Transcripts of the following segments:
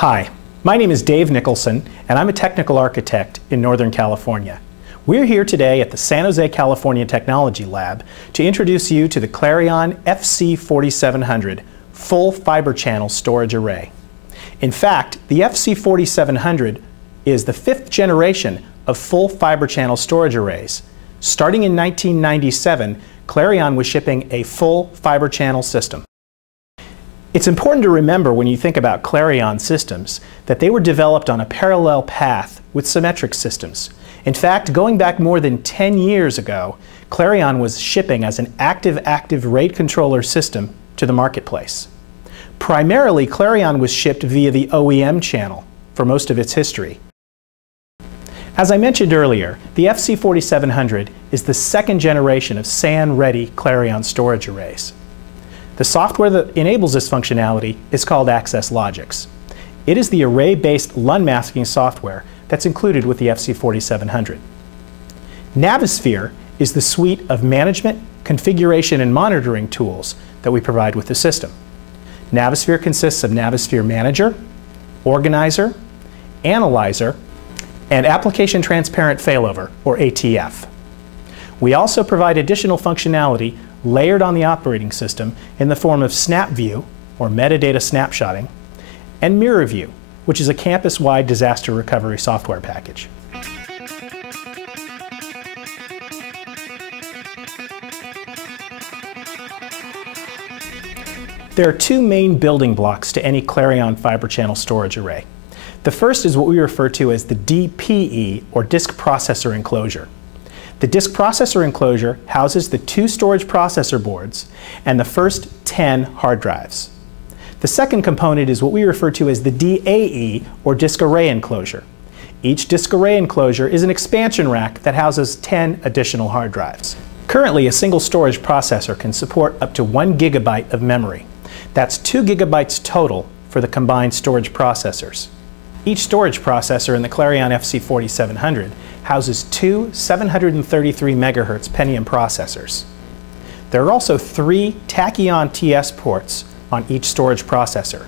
Hi, my name is Dave Nicholson, and I'm a technical architect in Northern California. We're here today at the San Jose, California Technology Lab to introduce you to the Clarion FC4700 full fiber channel storage array. In fact, the FC4700 is the 5th generation of full fiber channel storage arrays. Starting in 1997, Clarion was shipping a full fiber channel system. It's important to remember when you think about Clarion systems that they were developed on a parallel path with symmetric systems. In fact, going back more than 10 years ago, Clarion was shipping as an active-active RAID controller system to the marketplace. Primarily, Clarion was shipped via the OEM channel for most of its history. As I mentioned earlier, the FC4700 is the 2nd generation of SAN-ready Clarion storage arrays. The software that enables this functionality is called Access Logix. It is the array-based LUN masking software that's included with the FC4700. Navisphere is the suite of management, configuration, and monitoring tools that we provide with the system. Navisphere consists of Navisphere Manager, Organizer, Analyzer, and Application Transparent Failover, or ATF. We also provide additional functionality layered on the operating system in the form of SnapView, or metadata snapshotting, and MirrorView, which is a campus-wide disaster recovery software package. There are two main building blocks to any Clarion fiber channel storage array. The first is what we refer to as the DPE, or disk processor enclosure. The disk processor enclosure houses the 2 storage processor boards and the first 10 hard drives. The second component is what we refer to as the DAE, or disk array enclosure. Each disk array enclosure is an expansion rack that houses 10 additional hard drives. Currently, a single storage processor can support up to 1 gigabyte of memory. That's 2 gigabytes total for the combined storage processors. Each storage processor in the Clarion FC4700 houses 2 733 MHz Pentium processors. There are also 3 Tachyon TS ports on each storage processor,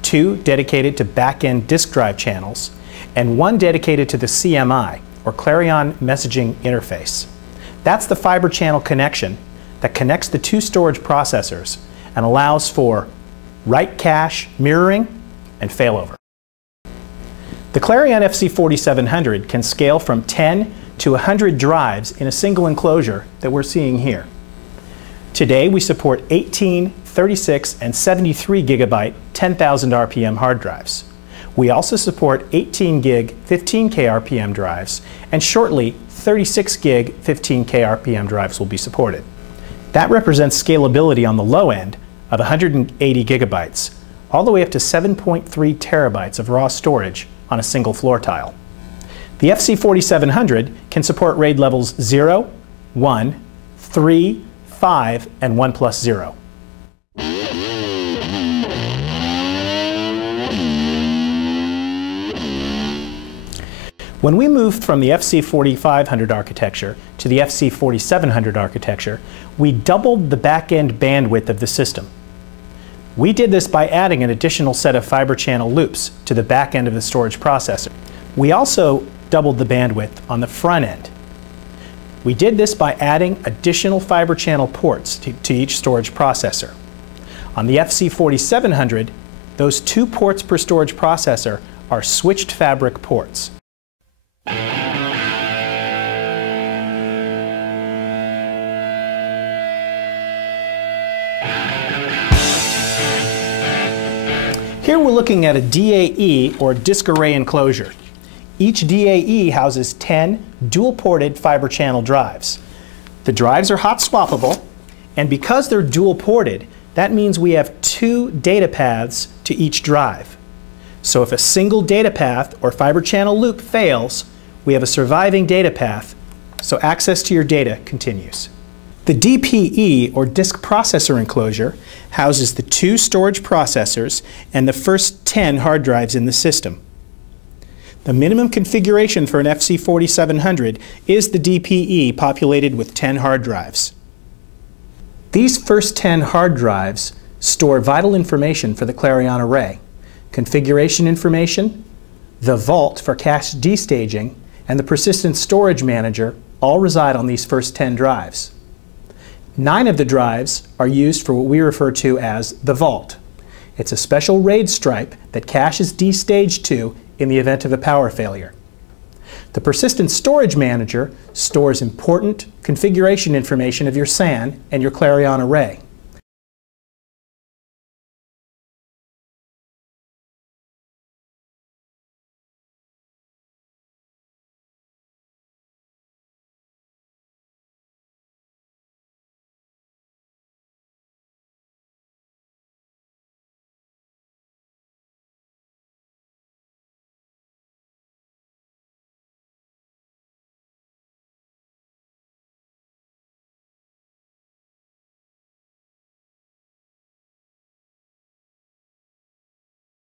2 dedicated to back-end disk drive channels, and 1 dedicated to the CMI, or Clarion Messaging Interface. That's the fiber channel connection that connects the 2 storage processors and allows for write cache, mirroring, and failover. The Clarion FC4700 can scale from 10 to 100 drives in a single enclosure that we're seeing here. Today we support 18, 36, and 73 gigabyte 10,000 RPM hard drives. We also support 18 gig 15K RPM drives, and shortly 36 gig 15K RPM drives will be supported. That represents scalability on the low end of 180 gigabytes, all the way up to 7.3 terabytes of raw storage on a single floor tile. The FC4700 can support RAID levels 0, 1, 3, 5, and 1+0. When we moved from the FC4500 architecture to the FC4700 architecture, we doubled the back-end bandwidth of the system. We did this by adding an additional set of fiber channel loops to the back end of the storage processor. We also doubled the bandwidth on the front end. We did this by adding additional fiber channel ports to each storage processor. On the FC4700, those 2 ports per storage processor are switched fabric ports. Here we're looking at a DAE, or disk array enclosure. Each DAE houses 10 dual-ported fiber channel drives. The drives are hot swappable, and because they're dual-ported, that means we have 2 data paths to each drive. So if a single data path or fiber channel loop fails, we have a surviving data path, so access to your data continues. The DPE, or disk processor enclosure, houses the 2 storage processors and the first 10 hard drives in the system. The minimum configuration for an FC4700 is the DPE populated with 10 hard drives. These first 10 hard drives store vital information for the Clarion array, configuration information, the vault for cache destaging, and the persistent storage manager all reside on these first 10 drives. 9 of the drives are used for what we refer to as the vault. It's a special RAID stripe that cache is destaged to in the event of a power failure. The persistent storage manager stores important configuration information of your SAN and your Clarion array.